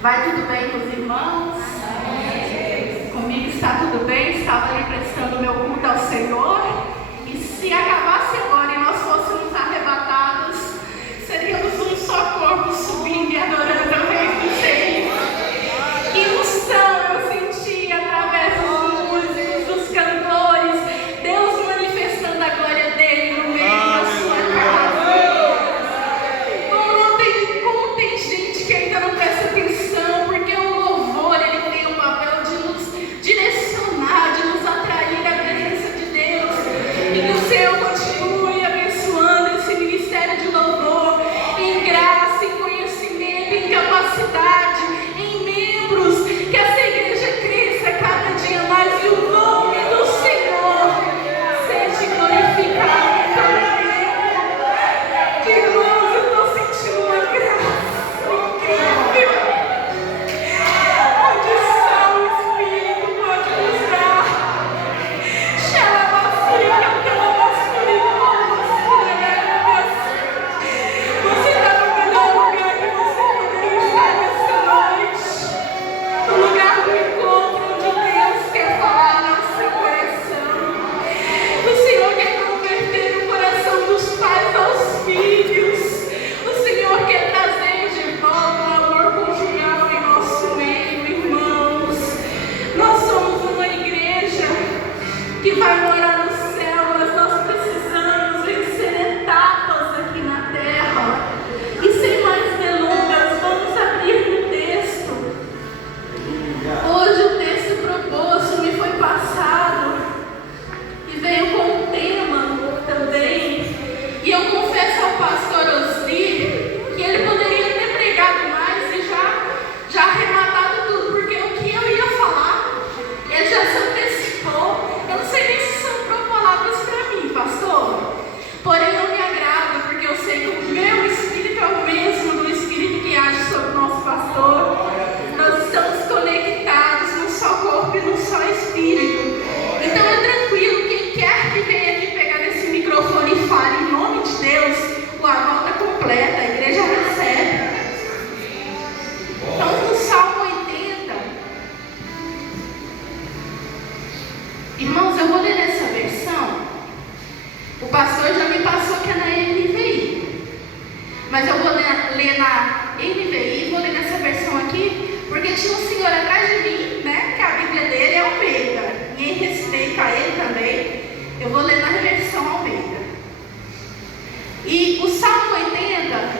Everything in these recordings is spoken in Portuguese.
Vai tudo bem com os irmãos? Amém. Comigo está tudo bem, estava ali prestando meu culto ao Senhor. E se acabasse agora e nós fôssemos arrebatados, seríamos um só corpo subindo e adorando o Rei dos Reis. Que unção eu senti através dos músicos, dos cantores, Deus manifestando a glória dele no meio da sua casa. Como tem gente que ainda não presta atenção, porque o louvor ele tem o papel de nos direcionar, de nos atrair à presença de Deus. E que o Senhor continue abençoando esse ministério de louvor em graça, em conhecimento, em capacidade, em membros, que essa igreja cresça cada dia mais e o nome do Senhor seja glorificado também. Irmãos, eu estou sentindo uma graça incrível. Onde está o Espírito pode nos dar. Você está no melhor lugar que você poderia estar nessa noite. No lugar do encontro onde Deus quer falar no seu coração. O Senhor quer converter o coração dos pais aos filhos. O Senhor quer trazer de volta o amor conjugal em nosso meio, irmãos. Nós somos uma igreja que vai morar no céu, mas nós precisamos vencer etapas aqui na terra. E sem mais delongas, vamos abrir no texto. Hoje o texto proposto me foi passado e veio com um tema também. E eu confesso ao pastor Osli que ele poderia ter pregado mais e já arrematado tudo, porque o que eu ia falar, ele já se antecipou. Eu não sei nem se sobrou palavras para mim, pastor. Porém, eu me agrado, porque eu sei que o meu espírito é o mesmo do espírito que age sobre o nosso pastor. Nós estamos conectados num só corpo e num só espírito. Então é tranquilo, quem quer que venha aqui pegar nesse microfone e fale em nome de Deus, o aval está completa, a igreja recebe. Então, no Salmo 80, irmãos, eu vou ler nessa versão. O pastor já me passou que é na NVI, mas eu vou ler na NVI, vou ler nessa versão aqui, porque tinha um senhor atrás de mim, né, que a Bíblia dele é Almeida, e em respeito a ele também, eu vou ler na versão Almeida. E o Salmo 80,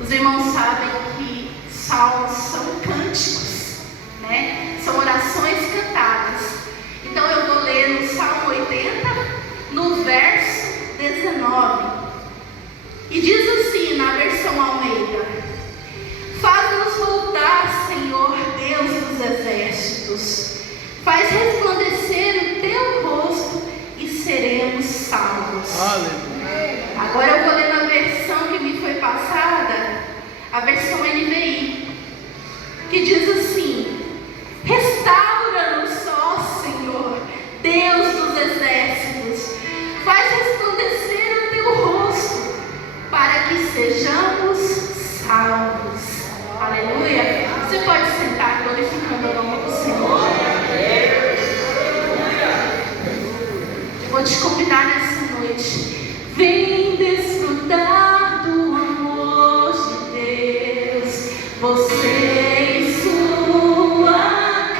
os irmãos sabem que salmos são cânticos, né, são orações cantadas. Então eu vou ler no Salmo 80, no verso 19. E diz assim na versão Almeida: faz-nos voltar, Senhor Deus dos exércitos, faz resplandecer o teu rosto e seremos salvos. Aleluia. Agora eu vou ler na versão que me foi passada, a versão NVI, que diz assim: restaura-nos, ó Senhor, Deus dos exércitos, faz resplandecer o teu rosto, para que sejamos salvos. Aleluia. Você pode sentar glorificando o nome do Senhor. Eu vou te convidar nessa noite. Vem desfrutar do amor de Deus. Você e sua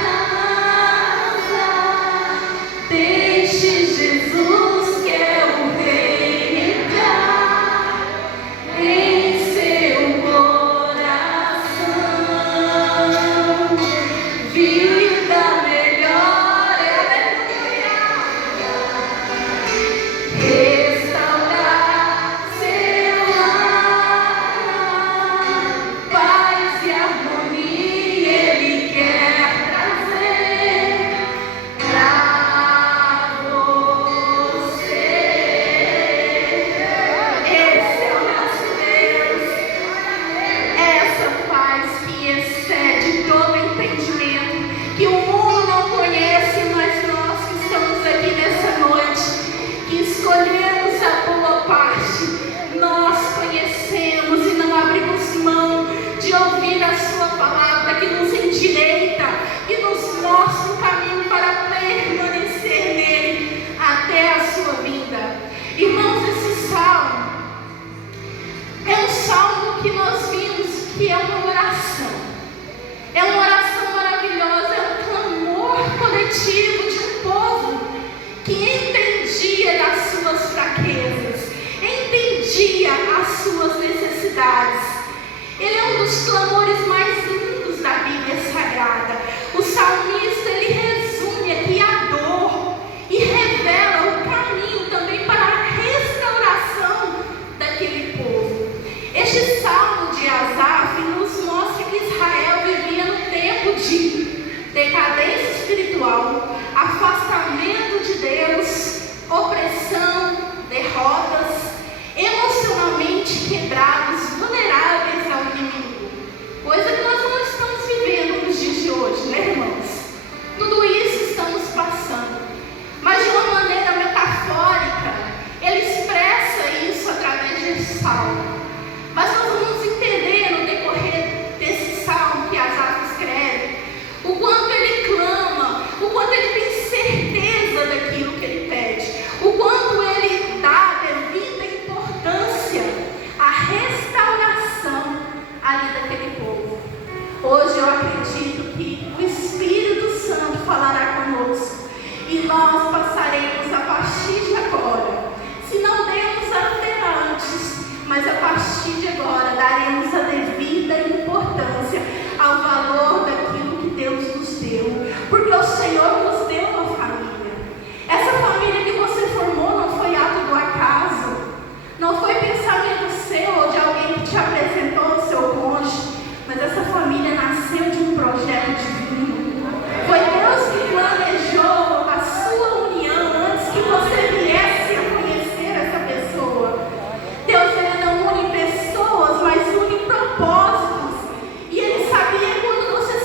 casa. Deixe Jesus, que é o Rei, entrar em seu coração. Vida melhor, aleluia. Restaurar suas necessidades. Ele é um dos clamores mais lindos da Bíblia Sagrada. O salmista, ele resume aqui a dor e revela o caminho também para a restauração daquele povo. Este salmo de Asaf nos mostra que Israel vivia num tempo de decadência espiritual, afastamento de Deus, opressão, derrotas, emocionalmente quebrados, vulneráveis ao inimigo. Coisa que nós não estamos vivendo nos dias de hoje, né, irmãos? Tudo isso estamos passando. Mas de uma maneira metafórica, ele expressa isso através desse salmo. Mas nós vamos entender no decorrer desse salmo que Asaf escreve, o quanto ele clama, o quanto ele tem certeza daquilo que ele pede, o quanto ele dá devida importância à restauração ali daquele povo. Hoje eu acredito que o Espírito Santo falará conosco e nós passaremos a partir de agora, se não demos até antes, mas a partir de agora daremos a devida importância ao valor daquilo que Deus nos deu, porque o Senhor nos deu uma família. Essa família que você formou não foi ato do acaso, não foi pensamento seu ou de alguém que te apresentou o seu cônjuge, mas essa família nasceu de um projeto divino. Foi Deus que planejou a sua união antes que você viesse a conhecer essa pessoa. Deus, ele não une pessoas, mas une propósitos. E ele sabia quando você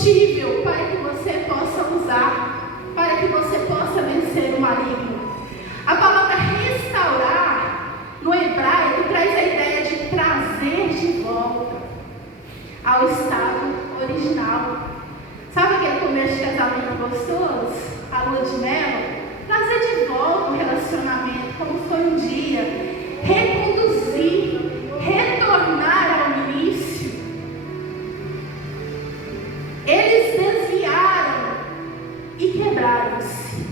combustível para que você possa usar, para que você possa vencer o maligno. A palavra restaurar, no hebraico, traz a ideia de trazer de volta ao estado original. Sabe aquele começo de casamento gostoso? A lua de mel? Trazer de volta o relacionamento como foi um dia. Reconduzir, retornar ao início. Eles desviaram e quebraram-se.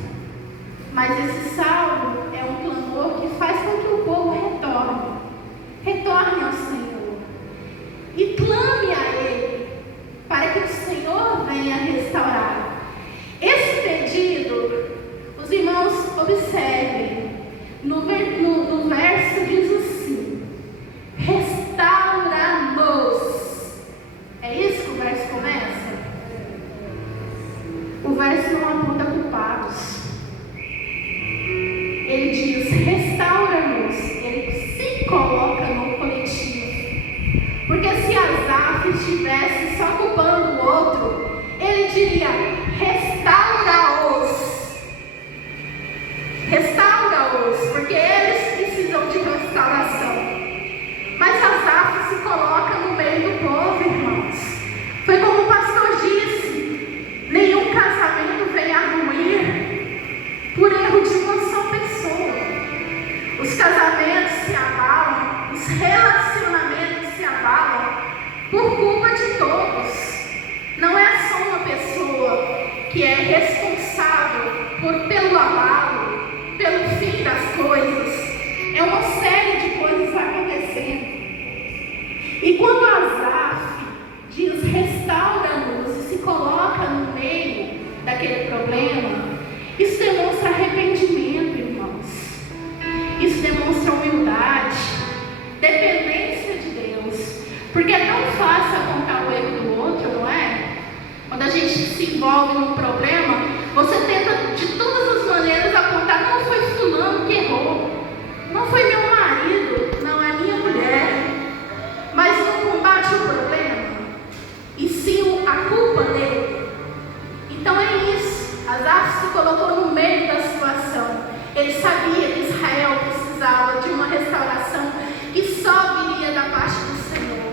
Mas esse salmo é um clamor que faz com que o povo retorne. Retorne ao Senhor. E clame a Ele, para que o Senhor venha restaurar. Esse pedido, os irmãos observem, no verso diz assim: restaura-nos. É isso que o verso começa? O verso não aponta culpados. Ele diz restaura-nos. Ele se coloca no coletivo. Porque se Asaf estivesse só culpando o outro, ele diria restaura-os. Restaura-os, porque eles precisam de restauração. Mas Asaf se coloca no meio do povo, irmãos. Foi como o pastor disse: nenhum casamento vem a ruir por erro de uma só pessoa. Os casamentos se abalam, os relacionamentos se abalam por culpa de todos. Não é só uma pessoa que é responsável pelo abalo, pelo fim das coisas. É uma série de coisas acontecendo. E quando Asaf diz restaura-nos e se coloca no meio daquele problema, isso demonstra arrependimento, irmãos. Isso demonstra humildade, dependência de Deus. Porque é tão fácil apontar o erro do outro, não é? Quando a gente se envolve num problema, você tenta de todas as maneiras apontar: não foi fulano que errou, não foi meu marido, não é minha mulher. Mas não combate o problema, e sim a culpa dele. Então é isso. Asaf se colocou no meio da situação. Ele sabia que Israel precisava de uma restauração que só viria da parte do Senhor.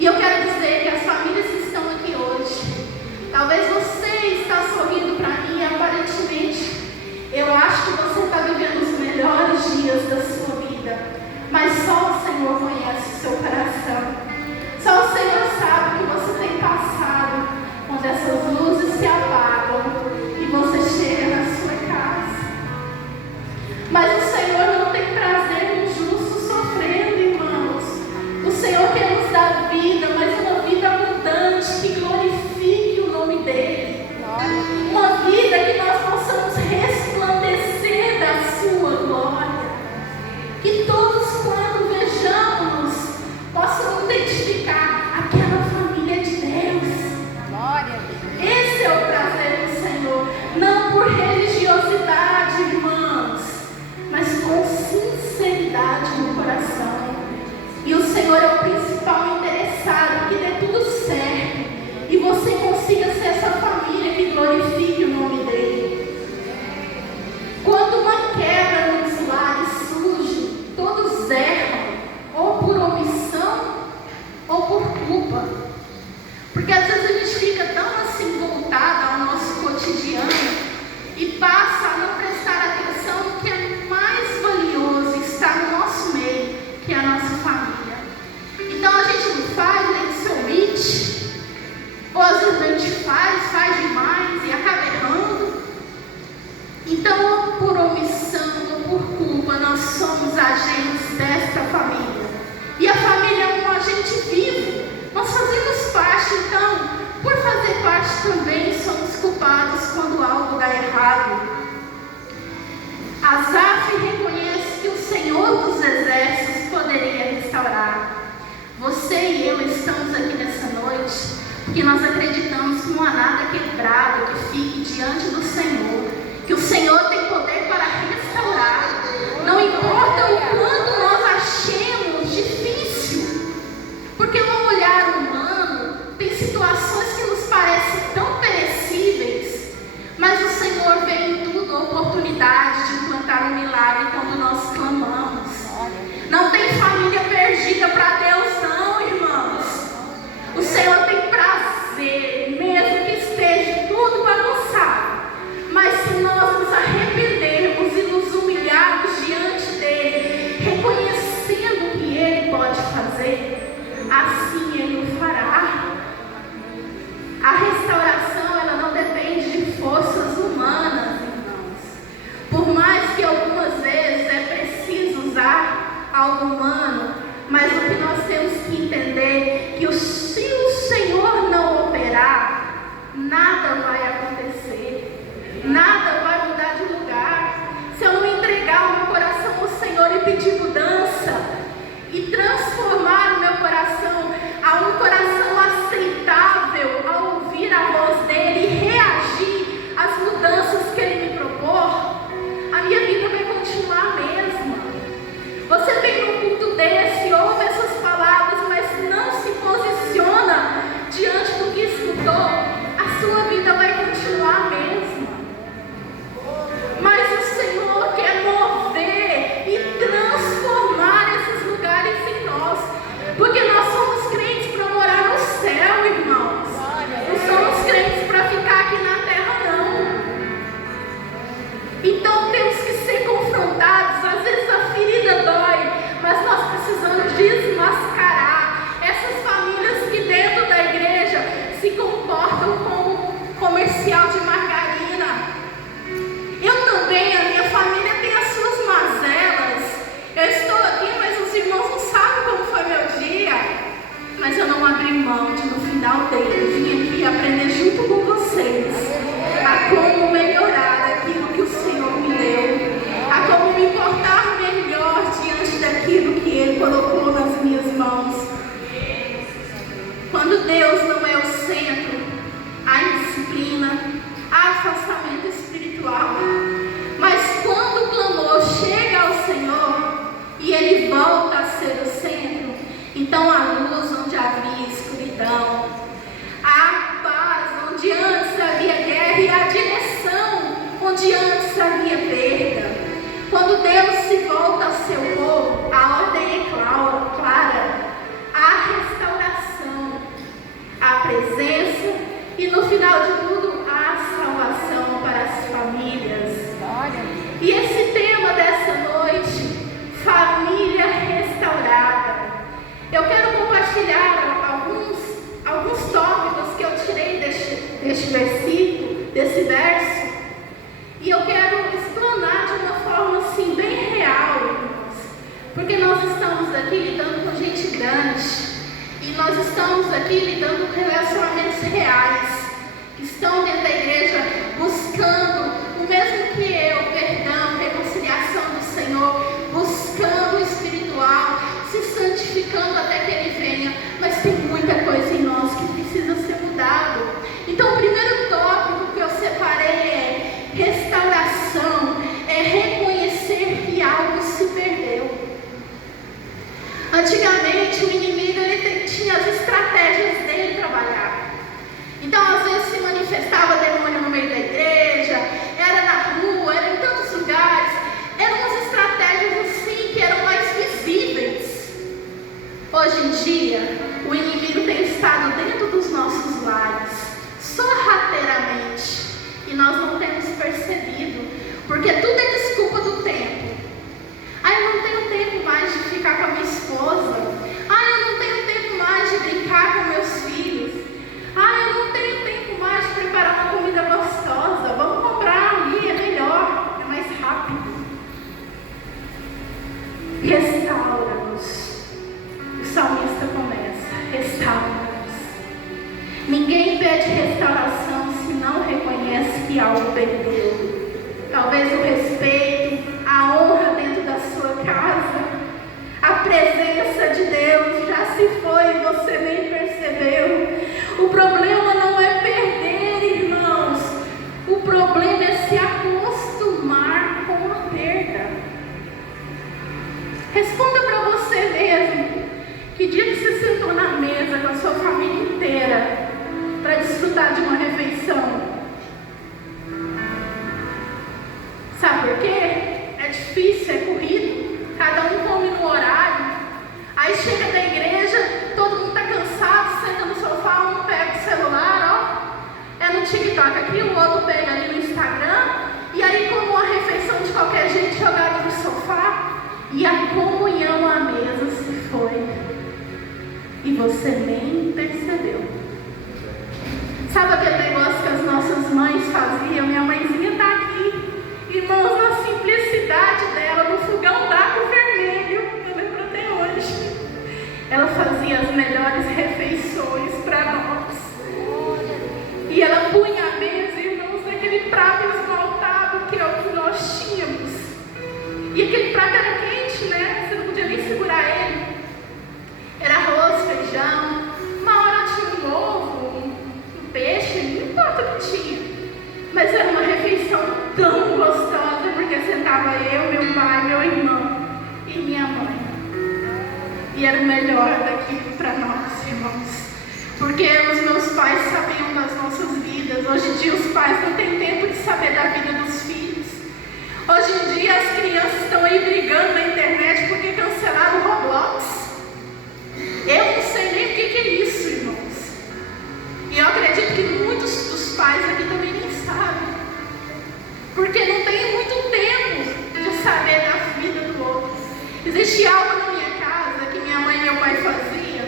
E eu quero dizer que as famílias que estão aqui hoje, talvez você está sorrindo para mim e aparentemente eu acho que você está vivendo os melhores dias da sua vida. Mas só o Senhor conhece o seu coração. Só o Senhor sabe o que você tem passado quando essas luzes se apagam e você chega na sua casa. Mas o Senhor não tem prazer no justo sofrendo, irmãos. O Senhor quer nos dar vida, mas uma vida abundante que glorifique o nome dEle. Uma vida que nós possamos resplandecer da sua glória. Que todos, quando vejamos, possam identificar aquela família de Deus. Glória. Esse é o prazer do Senhor. Não por religiosidade, irmãos, mas com sinceridade no coração. E o Senhor é o principal interessado, que dê tudo certo e você consiga ser essa família que glorifique o nome dEle. Quando uma quebra nos lares surge, todos erram, ou por omissão ou por culpa. Porque às vezes a gente fica tão assim voltada ao nosso cotidiano e passa a não prestar atenção no que é mais valioso, está no nosso meio, que é a nossa família. Então a gente não faz, a gente se omite, ou às vezes a gente faz demais e acaba errando. Então, ou por omissão ou por culpa, nós somos agentes desta família. E a família é um agente vivo. Nós fazemos parte, então, por fazer parte também, somos culpados quando algo dá errado. Asaf reconhece que o Senhor dos Exércitos poderia restaurar. Você e eu estamos aqui nessa noite porque nós acreditamos que não há nada quebrado que fique diante do Senhor. Que o Senhor tem poder para restaurar. Não importa o quanto nós achemos difícil. Porque no olhar humano, tem situações que nos parecem comercial de margarina. Eu também, a minha família tem as suas mazelas. Eu estou aqui, mas os irmãos não sabem como foi meu dia. Mas eu não abri mão de, no final dele, vir aqui aprender junto com vocês a como melhorar aquilo que o Senhor me deu, a como me portar melhor diante daquilo que Ele colocou nas minhas mãos. Quando Deus não é o centro, há indisciplina, há afastamento espiritual. Mas quando o clamor chega ao Senhor e Ele volta a ser o centro, então há luz onde havia escuridão, há paz onde antes havia guerra e há direção onde antes havia perda. Quando Deus se volta ao seu povo, a ordem é clara, há restauração, há presença e no final de tudo há salvação para as famílias. E esse tema dessa noite, família restaurada. Eu quero compartilhar alguns tópicos que eu tirei deste versículo, desse verso, e eu quero explanar de uma forma assim bem real, irmãos, porque nós estamos aqui lidando com gente grande, e nós estamos aqui lidando com relacionamentos reais, que estão dentro da igreja buscando o mesmo que eu, perdão, reconciliação do Senhor, buscando o espiritual, se santificando até que Ele venha, mas tem muita coisa em nós que precisa ser mudado. Então o primeiro tópico que eu separei é restauração, é reconhecer que algo se perdeu. Antigamente o inimigo ele tinha as estratégias dele trabalhar. Então às vezes se manifestava demônio no meio da igreja, era na rua, era em tantos lugares, eram umas estratégias assim que eram mais visíveis. Hoje em dia, o inimigo tem estado dentro dos nossos lares, sorrateiramente, e nós não temos percebido, porque tudo é desculpa do tempo. Eu não tenho tempo mais de ficar com a minha esposa. Eu não tenho tempo mais de brincar com meus filhos. Eu não tenho tempo mais de preparar uma comida gostosa. Vamos comprar ali, é melhor, é mais rápido. Restaura-nos. O salmista começa: restaura-nos. Ninguém pede restauração se não reconhece que algo perdeu. Talvez o respeito, a honra dentro da sua casa, a presença de Deus já se foi e você nem percebeu. O problema não é perder, irmãos. O problema é se acostumar com a perda. Responda para você mesmo. Que dia que você sentou na mesa com a sua família inteira para desfrutar de uma refeição? Sabe por quê? É difícil, é corrido. Cada um come no horário. Aí chega da igreja, todo mundo está cansado, senta no sofá, um pega o celular, é no TikTok aqui, o outro pega ali no Instagram, e aí como uma refeição de qualquer jeito jogada no sofá, e a comunhão à mesa se foi. E você nem percebeu. Sabe aquele negócio que as nossas mães faziam? Minha mãezinha está aqui. Irmãos, na simplicidade dela, no fogão d'água vermelho, eu lembro até hoje. Ela fazia as melhores refeições para nós. E ela punha a mesa, irmãos, naquele prato esmaltado que é o que nós tínhamos. E aquele prato era quente, né? Você não podia nem segurar ele. Era arroz, feijão, uma hora tinha um ovo, um peixe, não importa o que tinha. Mas era uma refeição tão gostosa, porque sentava eu, meu pai, meu irmão e minha mãe. E era o melhor daquilo para nós, irmãos. Porque os meus pais sabiam das nossas vidas. Hoje em dia os pais não têm tempo de saber da vida dos filhos. Hoje em dia as crianças estão aí brigando na internet porque cancelaram o Roblox. Eu não sei nem o que é isso, irmãos. E eu acredito que muitos dos pais aqui também nem sabem. Porque não tem muito tempo de saber da vida do outro. Existe algo na minha casa que minha mãe e meu pai faziam,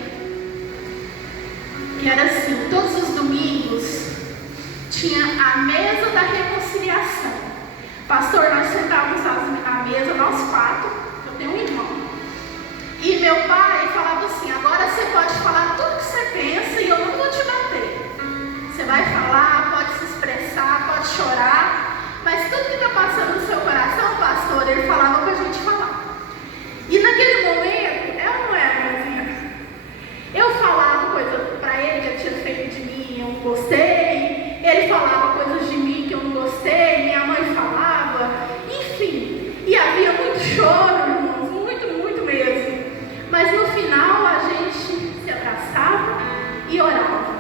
que era assim: todos os domingos tinha a gostei, ele falava coisas de mim que eu não gostei, minha mãe falava, enfim. E havia muito choro, irmãos, muito mesmo. Mas no final a gente se abraçava e orava.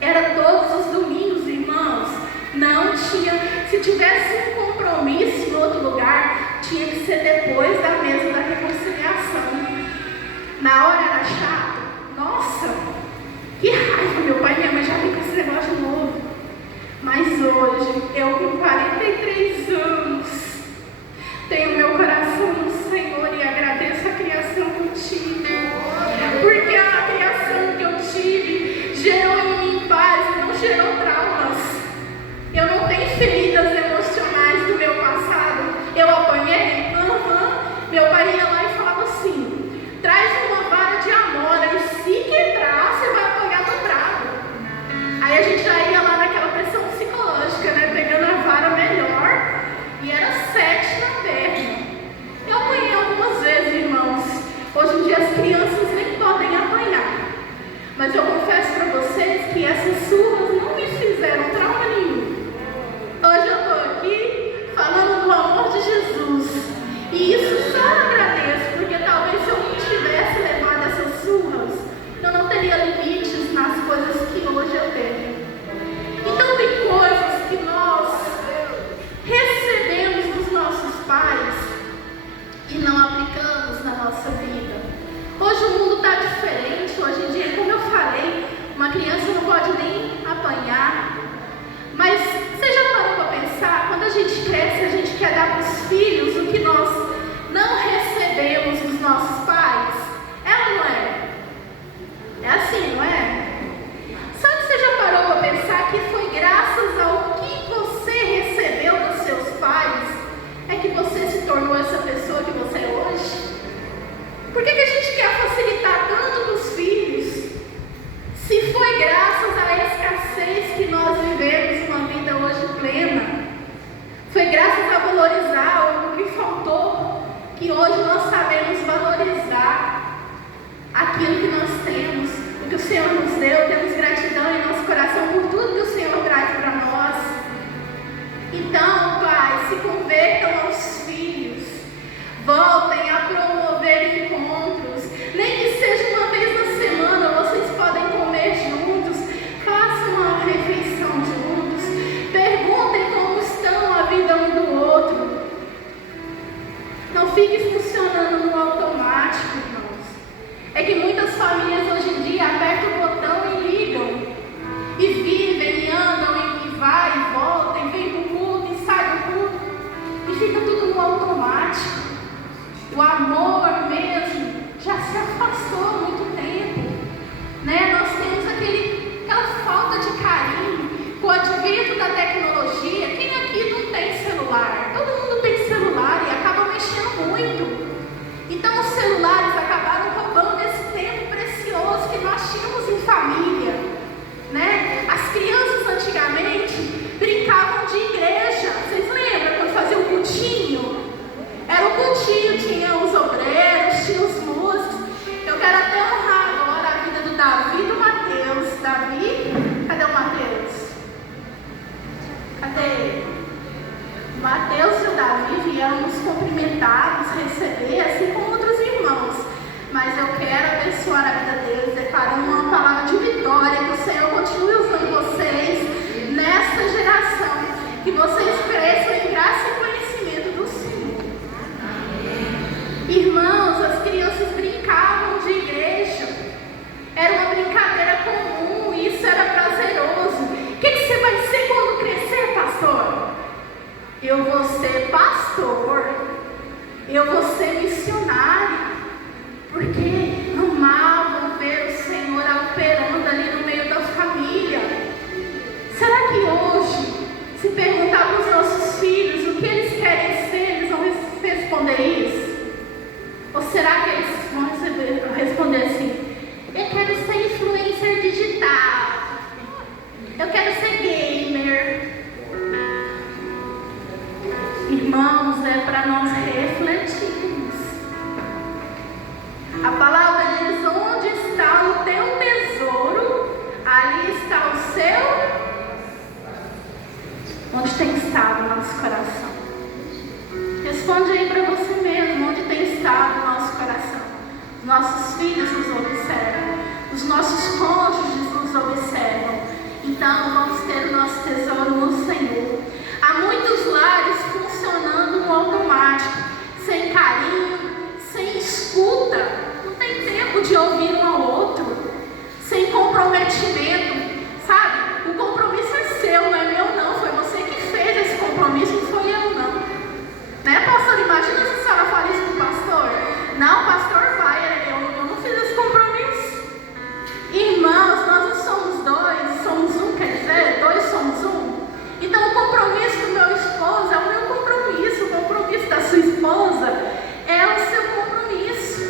Era todos os domingos, irmãos. Não tinha, se tivesse um compromisso em outro lugar, tinha que ser depois da mesa da reconciliação. Na hora era chato. Nossa, que raiva, meu pai e minha mãe já vem com esse negócio de novo. Mas hoje, eu com 43 anos, tenho meu coração no Senhor e agradeço a criação que eu tive. Porque a criação que eu tive gerou em mim paz e não gerou traumas. Eu não tenho feridas emocionais do meu passado. Eu apanhei? Meu pai ia lá e falava assim: traz uma vara de amora e se quebrar, você vai apanhar dobrado. Aí a gente já ia lá naquela pressão psicológica, né? Pegando a vara melhor. E era 7 na perna. Eu apanhei algumas vezes, irmãos. Hoje em dia as crianças nem podem apanhar. Mas eu confesso para vocês que essas surras não me fizeram trauma nenhum. Hoje eu estou aqui falando do amor de Jesus. E isso só agradeço, porque talvez se eu não tivesse levado essas surras, eu não teria limites nas coisas que hoje eu tenho. Então tem coisas que nós recebemos dos nossos pais e não aplicamos na nossa vida. Hoje o mundo está diferente. Hoje em dia, como eu falei, uma criança não pode nem apanhar. Mas você já parou para pensar? Quando a gente cresce, a gente quer dar para os filhos o que nós não recebemos dos nossos pais? É ou não é? É assim, não é? Só que você já parou para pensar que foi graças ao que você recebeu dos seus pais é que você se tornou essa pessoa que você é hoje? Por que a gente quer facilitar tanto para os filhos? Se foi graças à escassez que nós vivemos uma vida hoje plena, foi graças a valorizar o que faltou, que hoje nós sabemos valorizar aquilo que nós temos, o que o Senhor nos deu, temos gratidão em nosso coração por tudo que o Senhor traz para nós. Então, Pai, se convertam aos filhos, voltem a promover encontros, nem que seja uma vez na semana, vocês podem comer juntos, façam uma refeição juntos, perguntem como estão a vida um do outro. Não fique funcionando no automático, irmãos. É que muitas famílias hoje em dia apertam o botão e ligam, e vivem, e andam, e vai, e volta, e vem pro culto, e sai do culto, e fica tudo no automático. O amor mesmo já se afastou há muito tempo, né? Nós temos aquela falta de carinho com o advento da tecnologia. Quem aqui não tem celular? Todo mundo tem celular e acaba mexendo muito. Então os celulares acabaram roubando esse tempo precioso que nós tínhamos em família, né? As crianças antigamente brincavam de igreja. Vocês lembram quando fazia o cultinho? Era o cultinho, tinha os obreiros, tinha os músicos. Eu quero até honrar agora a vida do Davi e do Mateus. Davi, cadê o Mateus? Cadê ele? O Mateus e o Davi vieram nos cumprimentar, nos receber, assim como outros irmãos. Mas eu quero abençoar a vida deles, declarando uma palavra de vitória, que o Senhor continue usando vocês nessa geração, que vocês cresçam em graça e conhecimento do Senhor. Irmãos, as crianças brincavam de igreja, era uma brincadeira comum, isso era prazeroso. O que você vai ser quando crescer, pastor? Eu vou ser pastor, eu vou ser missionário, porque amavam ver o Senhor operando ali no meio da família. Será que hoje, se perguntar para os nossos filhos o que eles querem ser, eles vão responder isso? Ou será que eles vão responder assim: eu quero ser influencer digital, eu quero ser gamer? Irmãos, é para nós refletirmos. A palavra diz: onde está o teu tesouro, ali está o seu nosso coração? Responde aí para você mesmo, onde tem estado o nosso coração? Os nossos filhos nos observam, os nossos cônjuges nos observam. Então vamos ter o nosso tesouro no Senhor. Há muitos lares funcionando no automático, sem carinho, sem escuta, não tem tempo de ouvir um ao outro, sem comprometimento, sabe? O compromisso é seu, não é meu não, foi você que fez esse compromisso, não foi eu não. Né, pastor? Imagina se a senhora fala isso pro pastor. Não, o pastor vai, eu não fiz esse compromisso. Irmãos, nós não somos dois, somos um, quer dizer, dois somos um. Então o compromisso do meu esposo é o meu compromisso, o compromisso da sua esposa é o seu compromisso.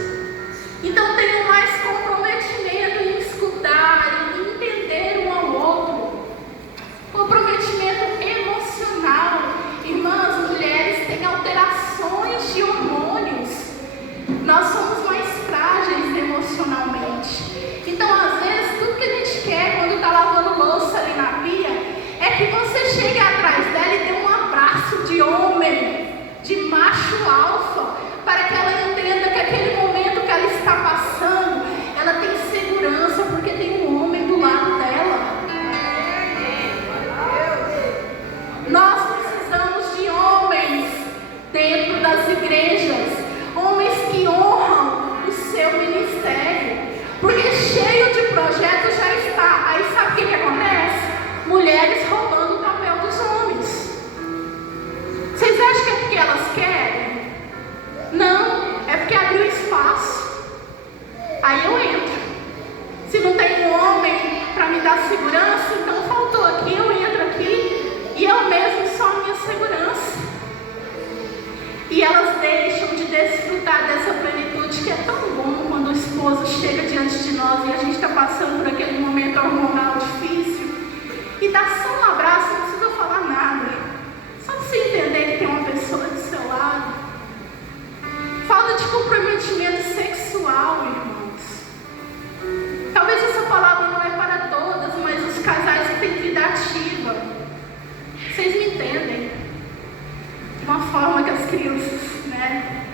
Então tenham mais comprometimento em escutar, em entender um ao outro. Comprometimento emocional. Irmãs, mulheres têm alterações de hormônios. Nós somos mais frágeis emocionalmente. Então, às vezes, tudo que a gente quer quando está lavando louça ali na pia é que você chegue atrás dela e dê um abraço de homem, de macho alfa, para que ela entenda que aquele momento que ela está passando, ela tem segurança porque tem um homem do lado dela. Nós precisamos de homens dentro das igrejas, homens que honram o seu ministério, porque cheio de projetos já está. Aí sabe o que acontece? Mulheres roubando o papel dos homens. Vocês acham que é porque elas querem? Não, é porque abriu espaço. Aí eu entro. Se não tem um homem para me dar segurança, então faltou aqui, eu entro aqui e eu mesmo sou a minha segurança. E elas deixam de desfrutar dessa plenitude que é tão bom quando o esposo chega diante de nós e a gente está passando por aquele momento hormonal difícil e dá só um abraço, não precisa falar nada, só de você entender que tem uma pessoa do seu lado. Falta de comprometimento sexual, irmãos. Talvez essa palavra não é para todas, mas os casais que têm vida ativa, vocês me entendem? De uma forma que as crianças, né?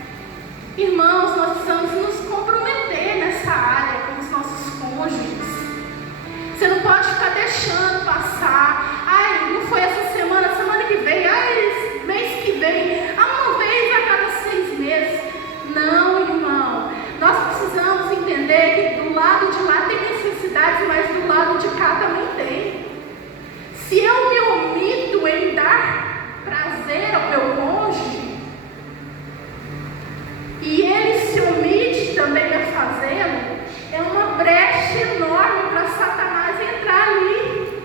Irmãos, nós precisamos nos comprometer nessa área com os nossos cônjuges. Você não pode ficar deixando passar. Ai, não foi essa semana, semana que vem, ai, mês que vem, uma vez a cada 6 meses. Não, irmão. Nós precisamos entender que do lado de lá tem necessidades, mas do lado de cá também tem. Se eu me omito em dar prazer ao meu cônjuge e ele se omite também a fazê-lo, é uma brecha enorme para Satanás entrar ali.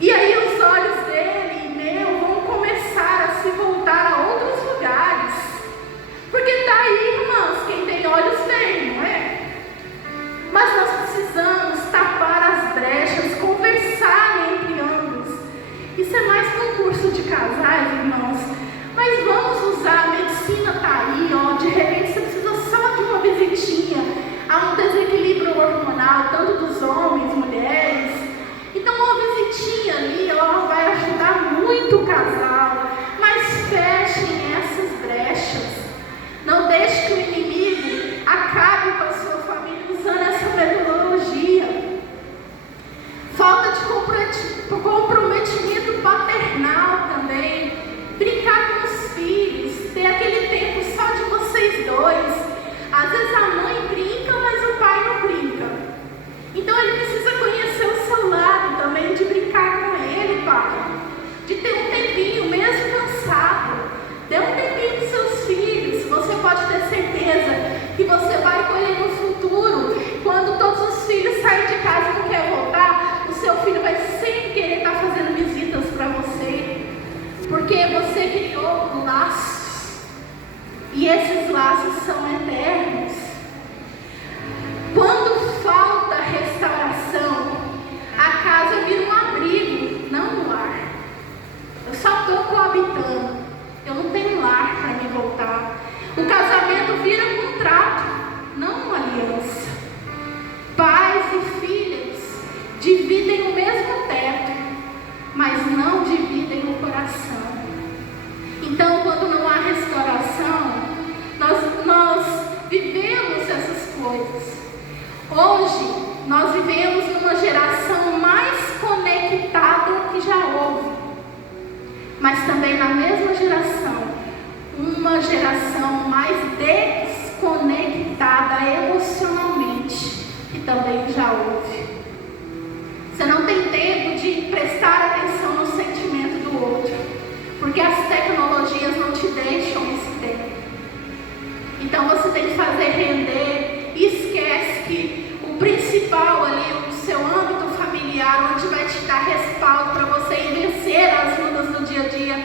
E aí os olhos dele e meu vão começar a se voltar a outros lugares. Porque está aí, irmãos, quem tem olhos vê, não é? Mas nós precisamos tapar as brechas, conversar entre ambos. Isso é mais que um curso de casais, irmãos. Mas vamos usar, a medicina está aí, ó. De repente você precisa só de uma visitinha. Há um desequilíbrio hormonal, tanto dos homens, mulheres. Então uma visitinha ali, ó, vai ajudar muito o casal. Mas fechem essas brechas. Não deixe que o inimigo acabe com a sua família usando essa metodologia. Falta de comprometimento paternal também. Brincar com os filhos, ter aquele tempo só de vocês dois. Às vezes a mãe brinca, mas o pai não brinca. Então ele precisa conhecer o seu lado também, de brincar com ele, pai. De ter um tempinho, mesmo cansado. Dê um tempinho para seus filhos. Você pode ter certeza que você vai colher no futuro. Quando todos os filhos saírem de casa e não querem voltar, o seu filho vai sempre querer estar fazendo visitas para você. Porque você criou laços. E esses laços são eternos. Quando falta restauração, a casa vira um abrigo, não um lar. Eu só estou coabitando. Eu não tenho lar para me voltar. O casamento vira um contrato, não uma aliança. Pais e filhos dividem o mesmo teto, mas não dividem o coração. também na mesma geração, uma geração mais desconectada emocionalmente, que também já houve. Você não tem tempo de prestar atenção no sentimento do outro, porque as tecnologias não te deixam esse tempo. Então você tem que fazer render e esquece que o principal ali, o seu âmbito familiar, onde vai te dar respaldo para você vencer as lutas do dia a dia,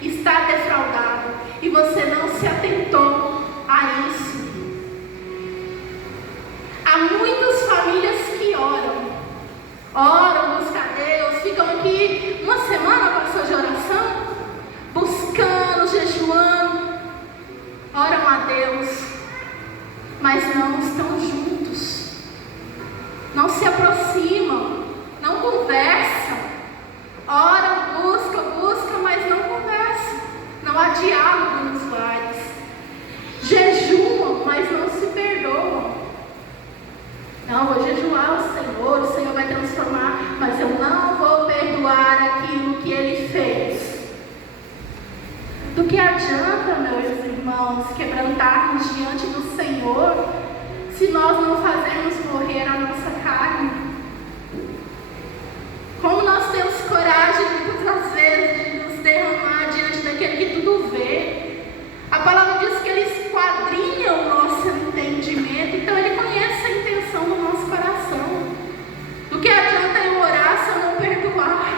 está defraudado e você não se atentou a isso. Há muitas famílias que oram, buscam a Deus, ficam aqui uma semana passou de oração, buscando, jejuando, oram a Deus, mas não estão juntos, não se aproximam, não conversam, oram, buscam, mas não conversam, não há diálogo nos lares, jejuam, mas não se perdoam. Não, vou jejuar o Senhor vai transformar, mas eu não vou perdoar aquilo que Ele fez. Do que adianta, meus irmãos, quebrantarmos diante do Senhor, se nós não fazemos morrer a nossa carne? Como nós temos coragem, muitas vezes, de nos derramar diante daquele que tudo vê? A palavra diz que Ele esquadrinha o nosso entendimento, então Ele conhece a intenção do nosso coração. Do que adianta eu orar se eu não perdoar?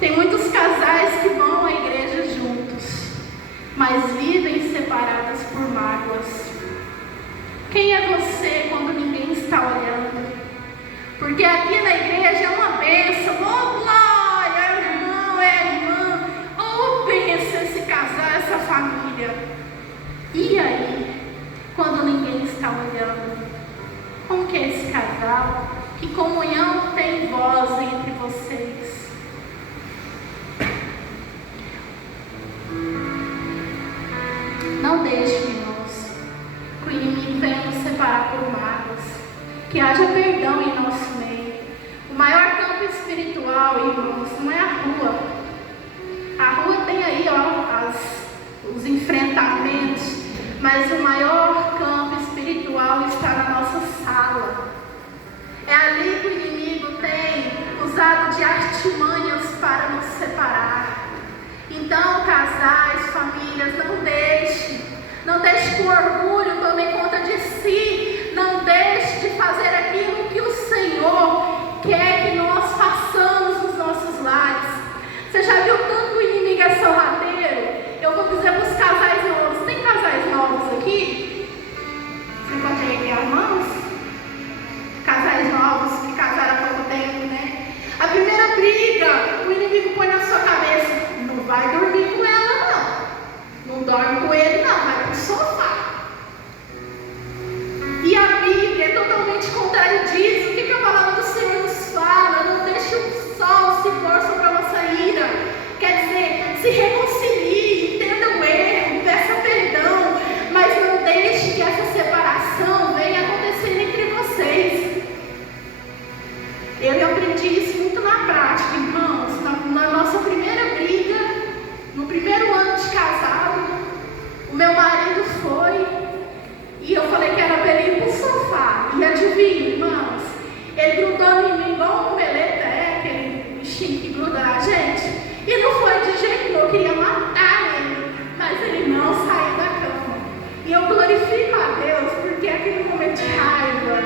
Tem muitos casais que vão à igreja juntos, mas vivem separados por mágoas. Quem é você quando ninguém está olhando? Porque aqui na igreja é uma bênção, oh glória, irmão, irmã, oh bênção esse casal, essa família. E aí, quando ninguém está olhando, como que é esse casal? Que comunhão tem voz entre vocês? Não deixe, irmãos, que o inimigo venha nos separar por mágoas, que haja perdão em nosso meio. O maior campo espiritual, irmãos, não é a rua. A rua tem aí, os enfrentamentos, mas o maior campo espiritual está na nossa sala. É ali que o inimigo tem usado de artimanhas para nos separar. Então, casais, famílias, não deixe que o orgulho tome conta de si, não deixe de fazer aquilo que o Senhor quer que nós façamos nos nossos lares. Você já viu tanto o inimigo é sorrateiro? Eu vou dizer para os casais novos, tem casais novos aqui? Você pode erguer as mãos? Casais novos que casaram há pouco tempo, né? A primeira briga, o inimigo põe na sua cabeça, não vai dormir com ela não, não dorme com ele não, vai pro sofá. E a Bíblia é totalmente contrária disso. O que a palavra do Senhor nos fala? Não deixe o sol se pôr sobre a nossa ira. Quer dizer, se reconcilie, entenda o erro, peça perdão, mas não deixe que essa separação venha acontecer entre vocês. Eu aprendi isso muito na prática, irmãos. Na nossa primeira briga, no primeiro ano de casado, o meu marido foi e eu falei que era para ele ir para o sofá. E adivinha, irmãos, ele grudou em mim igual um beleta, aquele bichinho que gruda na gente. E não foi de jeito que eu queria matar ele, mas ele não saiu da cama. E eu glorifico a Deus, porque aquele momento de raiva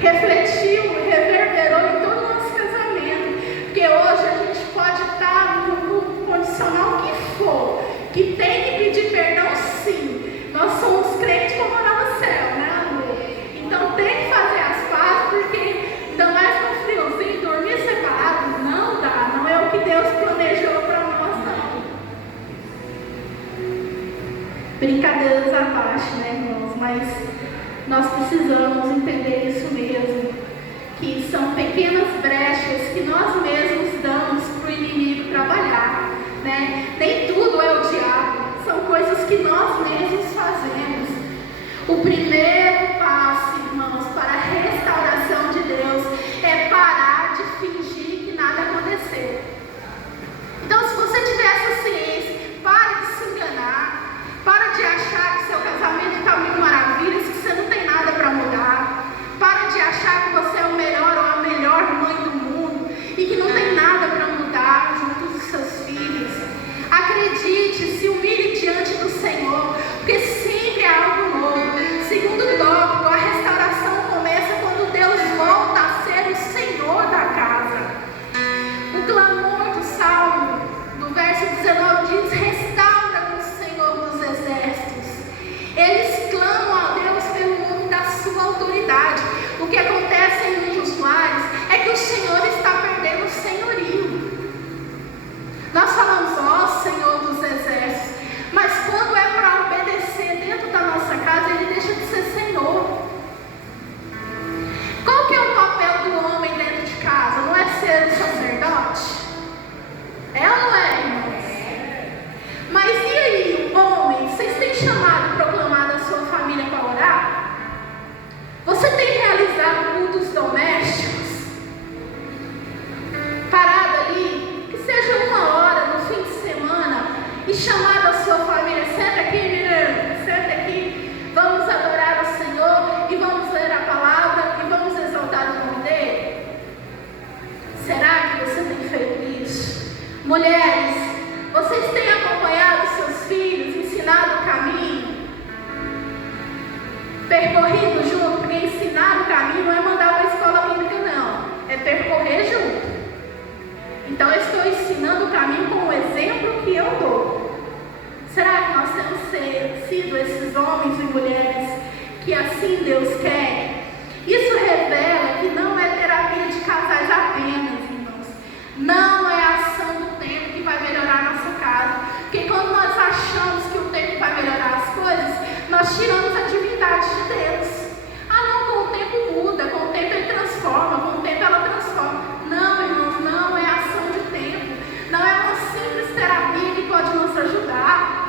refletiu, reverberou em todo o nosso casamento. Porque hoje a gente pode estar no condicional que for, que tem que pedir perdão sim. Nós somos crentes como morar no céu, né, amor? Então tem que fazer as pazes, porque ainda mais no friozinho, dormir separado não dá, não é o que Deus planejou para nós, não. Brincadeiras à parte, né, irmãos? Mas nós precisamos entender isso mesmo, que são pequenas brechas que nós mesmos damos para o inimigo trabalhar, né? Nem tudo é o diabo. São coisas que nós mesmos fazemos. O primeiro passo, irmãos, para a restauração de Deus é parar de fingir que nada aconteceu. Então, e chamado a sua família. Senta aqui, menino, senta aqui. Vamos adorar ao Senhor e vamos ler a palavra e vamos exaltar o nome dele. Será que você tem feito isso? Mulheres, vocês têm acompanhado seus filhos, ensinado o caminho, percorrido junto? Porque ensinar o caminho não é mandar para a escola bíblica, não, é percorrer junto. Então eu estou ensinando o caminho com o exemplo que eu dou. Será que nós temos sido esses homens e mulheres que assim Deus quer? Isso revela que não é terapia de casais apenas, irmãos. Não é a ação do tempo que vai melhorar a nossa casa. Porque quando nós achamos que o tempo vai melhorar as coisas, nós tiramos a divindade de Deus. Ah não, com o tempo muda, com o tempo ele transforma, com o tempo ela transforma. Não, irmãos, não é ação de tempo. Não é uma simples terapia que pode nos ajudar.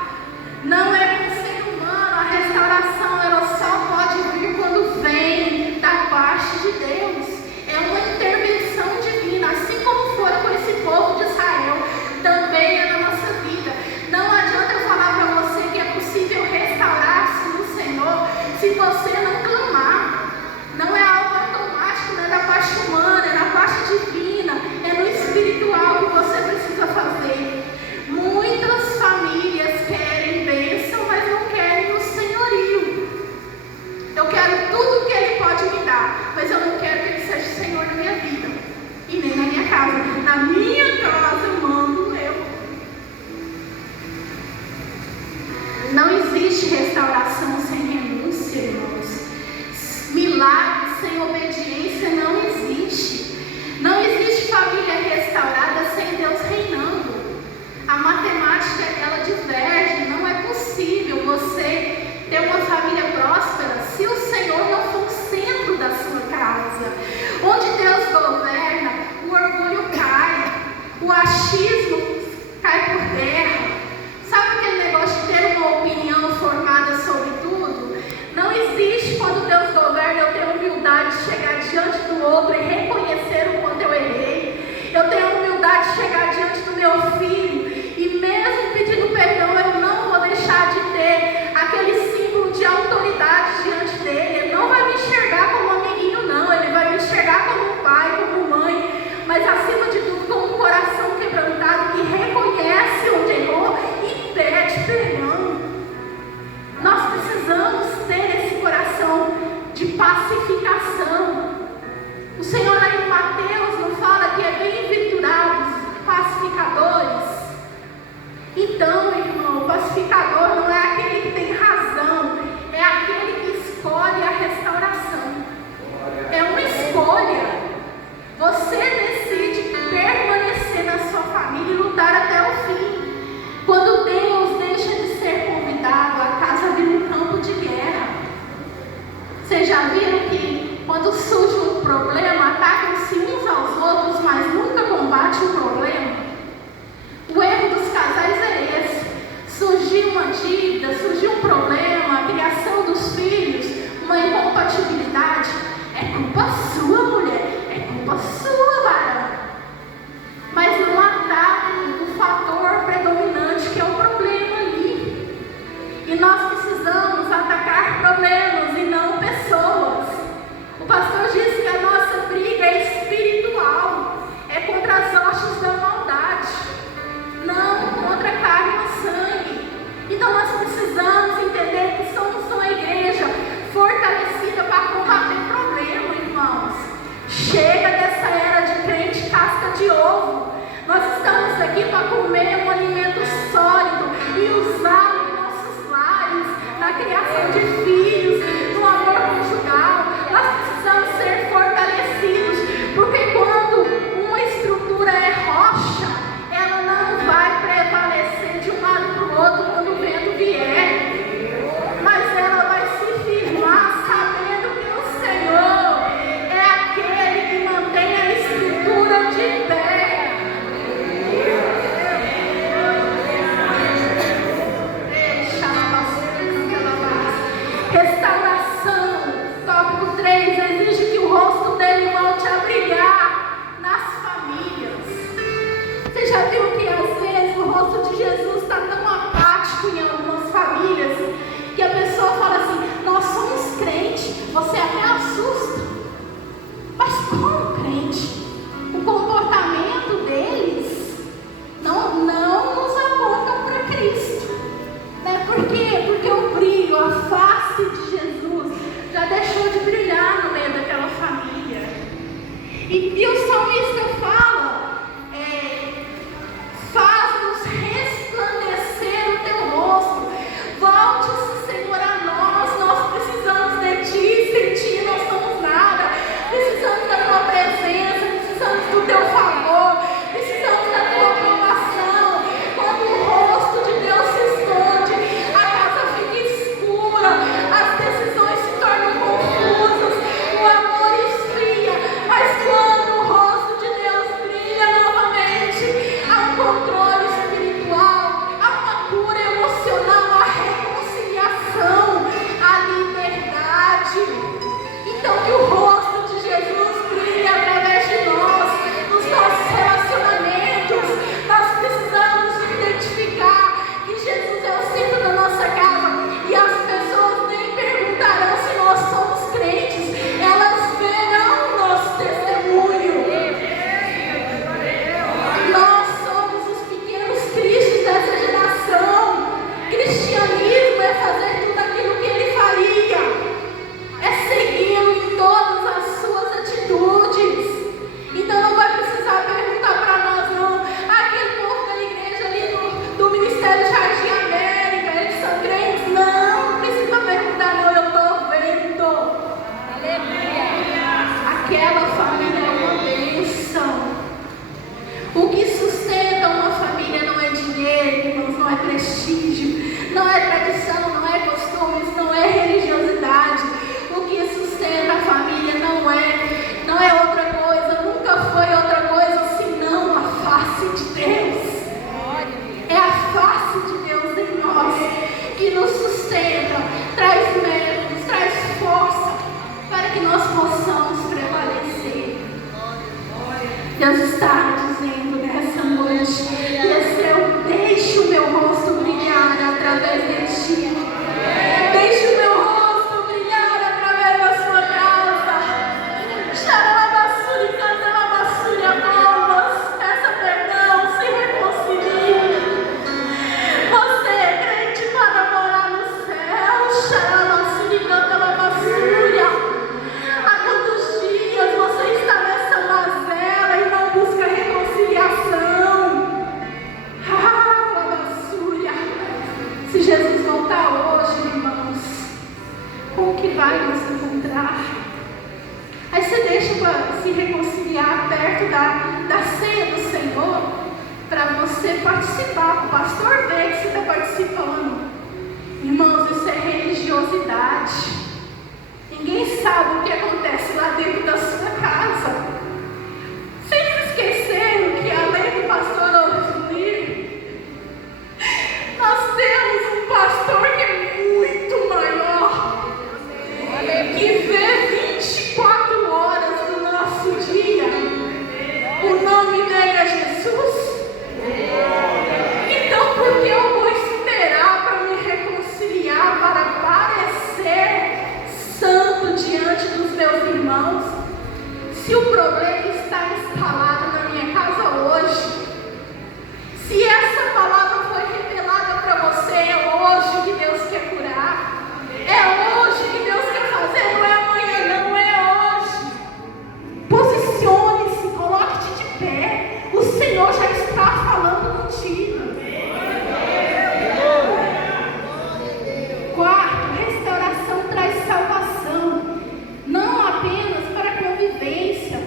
Não é com o ser humano. A restauração ela só pode vir quando vem da parte de Deus. É uma intervenção divina, assim como foi com esse povo de Israel, também é na nossa vida. Não adianta eu falar para você que é possível restaurar-se no Senhor se você não clamar. Não é algo automático, não é da parte humana, é na parte divina, é no espiritual que você precisa fazer. Muitas famílias querem bênção, mas não querem o senhorio. Eu quero tudo que Ele pode me dar, mas eu não quero que Ele seja o Senhor da minha vida e nem na minha casa. Na minha casa mando eu. Não existe restauração sem renúncia, irmãos. Milagre sem obediência não existe. Não existe família restaurada sem Deus reinando. A matemática ela diverge. Não é possível você ter uma família próspera se o Senhor não for o centro da sua casa. Onde Deus governa, o orgulho cai, o achismo cai por terra. Sabe aquele negócio de ter uma opinião formada sobre tudo? Não existe. Quando Deus governa, eu tenho humildade de chegar diante do outro e reconhecer o quanto eu errei. Eu tenho humildade de chegar diante do meu filho e mesmo pedindo perdão, eu não vou deixar de ter aquele símbolo de autoridade diante dele. Ele não vai me enxergar como um amiguinho, não. Ele vai me enxergar como um pai, como mãe, mas acima de tudo como um coração quebrantado que reconhece onde errou e pede perdão. Nós precisamos ter esse coração de pacificação. O Senhor aí em Mateus não fala que é bem-aventurados pacificadores? Então, irmão, o pacificador não é aquele que tem razão, é aquele que escolhe a restauração. É uma escolha. Você decide permanecer na sua família e lutar até o fim. Quando Deus deixa de ser convidado, a casa vira um campo de guerra. Vocês já viram que quando surge um problema, atacam-se uns aos outros, mas nunca combate o problema? O erro dos casais é esse. Surgiu uma dívida, surgiu um problema, a criação dos filhos, uma incompatibilidade. É culpa sua, mulher. É culpa sua, varão. Mas não atacam o fator predominante que é o problema ali. E nós precisamos atacar problemas e não pessoas. O pastor disse que a nossa briga é espiritual. É contra as hostes da maldade, não contra a carne e o sangue. Então nós precisamos entender que somos uma igreja fortalecida para combater problema, irmãos. Chega dessa era de crente casca de ovo. Nós estamos aqui para comer um alimento sólido e usá-lo em nossos lares, na criação de filhos, no amor conjugal. Nós precisamos ser fortalecidos, porque quando uma estrutura é rocha, ela não vai prevalecer de um lado para o outro quando o vento vier, mas ela vai se firmar sabendo que o Senhor é aquele que mantém a estrutura de pé. Restaura está dizendo nessa noite. Eu deixo o meu rosto brilhar através de ti. Deixe o meu rosto brilhar através da sua casa. Xaralabassuri, casalabassuri, amas. Peça perdão, se reconcilie. Você é crente para morar no céu. Xaralabassuri, casalabassuri. Há quantos dias você está nessa mazela e não busca reconciliação? Alabassuri. Se Jesus voltar hoje, irmãos, com o que vai nos encontrar? Aí você deixa para se reconciliar perto da ceia do Senhor, para você participar, o pastor vê que você está participando. Irmãos, isso é religiosidade. Ninguém sabe o que acontece lá dentro da sua casa. Vocês esqueceram que além do pastor Osni, nós temos um pastor que é muito maior, que vê 24 horas do nosso dia. O nome dele é Jesus. Então, por que eu vou esperar para me reconciliar, para parecer santo diante dos meus irmãos? Se o problema está instalado na minha casa hoje, se essa palavra foi revelada para você, é hoje que Deus quer curar. É hoje que Deus quer fazer, não é amanhã, não é hoje. Posicione-se, coloque-te de pé. O Senhor já está falando contigo. Quarto, restauração traz salvação, não apenas para a convivência.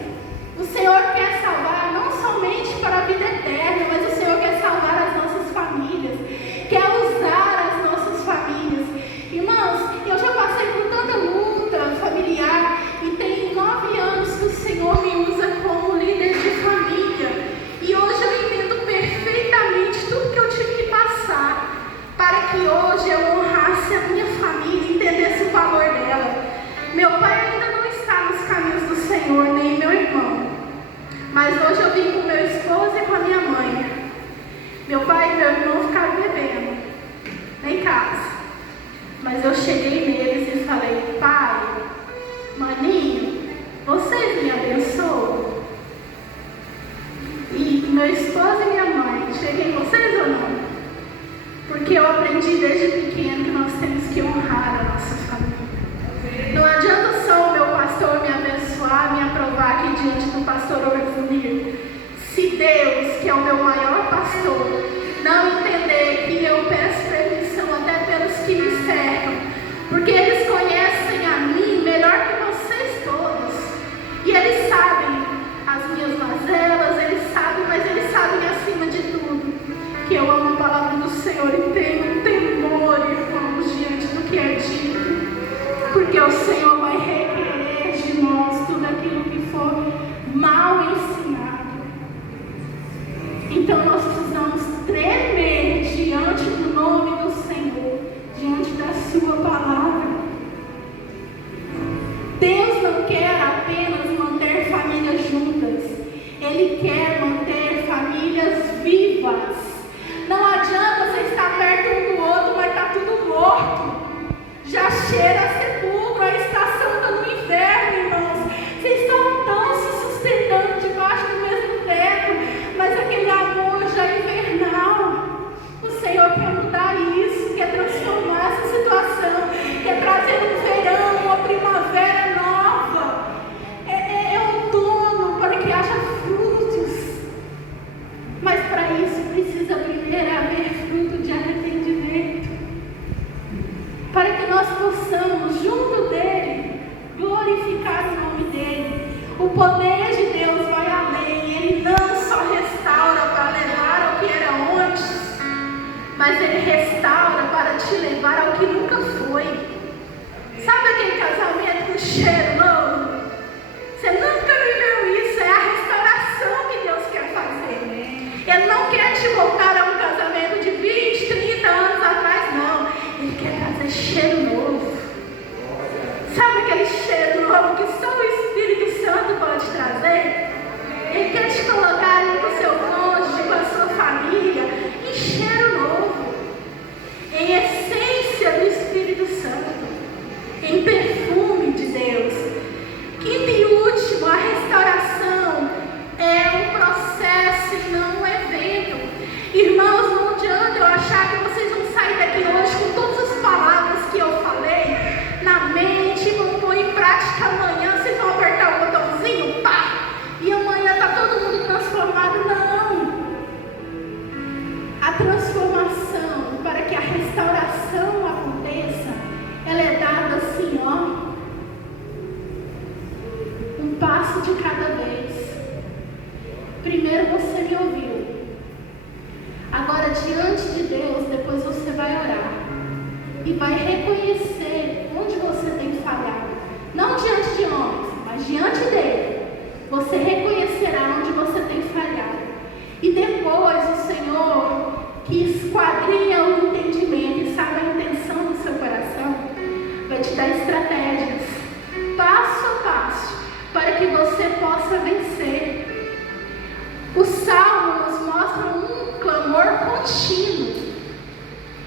O Senhor quer salvar não somente para a vida eterna, mas o Senhor quer salvar as nossas famílias, quer usar as nossas famílias. Irmãos, eu já passei por tanta luta familiar e tem 9 anos que o Senhor me usa como líder de família. E hoje eu entendo perfeitamente tudo que eu tive que passar para que hoje eu honrasse a minha família e entendesse o valor dela. Meu pai ainda não está nos caminhos do Senhor, nem meu irmão. Mas hoje eu vim com meu esposo e com a minha mãe. Meu pai e meu irmão ficaram bebendo em casa. Mas eu cheguei neles e falei: pai, maninho, vocês me abençoam? E meu esposo e minha mãe, cheguei em vocês ou não? Porque eu aprendi desde pequeno que nós temos que honrar a nossa família. Não adianta só o meu pastor me abençoar, me aprovar aqui diante do pastor Orvunir. Se Deus, que é o meu maior pastor, não entender que eu peço permissão até pelos que me cercam, porque eles conhecem a mim melhor que vocês todos. E eles sabem as minhas mazelas, eles sabem, mas eles sabem acima de tudo que eu amo a palavra do Senhor e tenho um temor, irmãos, diante do que é dito, porque o Senhor vai requerer de nós tudo aquilo que for mal ensinado. Então nós precisamos tremer diante do nome do Senhor, diante da sua palavra. Deus não quer apenas manter famílias juntas, Ele quer manter famílias vivas. Não adianta você estar perto um do outro, mas está tudo morto. Já cheira a sepulcro, a estação está no inverno, irmãos. Vocês estão se sustentando debaixo do mesmo teto, mas aquele amor já é invernal. O Senhor quer mudar isso, quer transformar essa situação, quer trazer um verão, uma primavera nova. É outono para que haja frutos. Mas para isso precisa primeiro haver fruto de arrependimento, para que nós possamos Primeiro você me ouviu. Agora, diante de Deus, depois você vai orar e vai reconhecer onde você tem falhado. Não diante de homens, mas diante dele. Você reconhecerá onde você tem falhado. E depois o Senhor, que esquadrinha o entendimento e sabe a intenção do seu coração, vai te dar estratégias, passo a passo, para que você possa vencer. O Salmo nos mostra um clamor contínuo.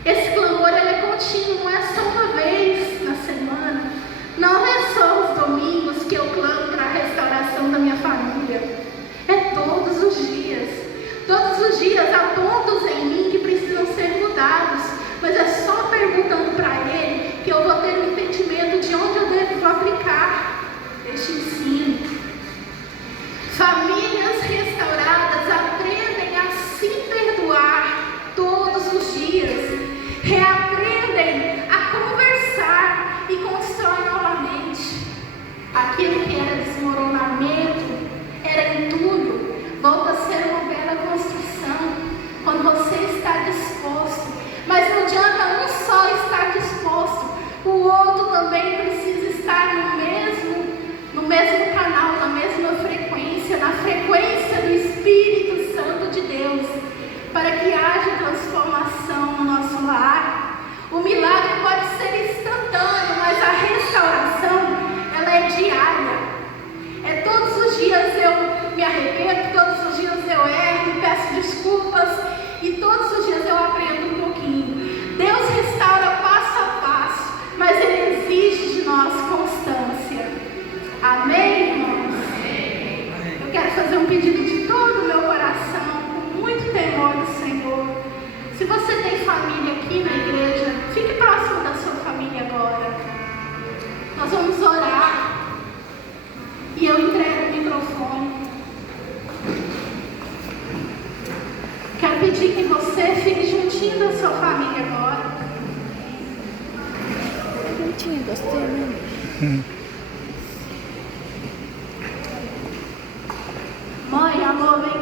Esse clamor ele é contínuo, não é só uma vez na semana, não é só os domingos que eu clamo para a restauração da minha família, é todos os dias. Todos os dias há pontos em mim que precisam ser mudados, mas é só perguntando para Ele que eu vou ter um entendimento de onde eu devo aplicar este ensino. Famílias restauradas aprendem a se perdoar todos os dias, reaprendem a conversar e constroem novamente. Aquilo que era desmoronamento, era entulho, volta a ser uma bela construção, quando você está disposto. Mas não adianta um só estar disposto, o outro também precisa estar no mesmo canal, na mesma frequência, na frequência do Espírito Santo de Deus, para que haja transformação no nosso lar. O milagre pode ser instantâneo, mas a restauração, ela é diária. É todos os dias eu me arrependo, todos os dias eu erro, peço desculpas e todos os dias eu aprendo um pouquinho. Deus restaura passo a passo, mas Ele exige de nós constância. Amém, irmãos? Amém. Eu quero fazer um pedido de todo o meu coração, com muito temor do Senhor. Se você tem família aqui na igreja, fique próximo da sua família agora. Nós vamos orar. E eu entrego o microfone. Quero pedir que você fique juntinho da sua família agora. Juntinho, gostei, né? Mãe, amor, vem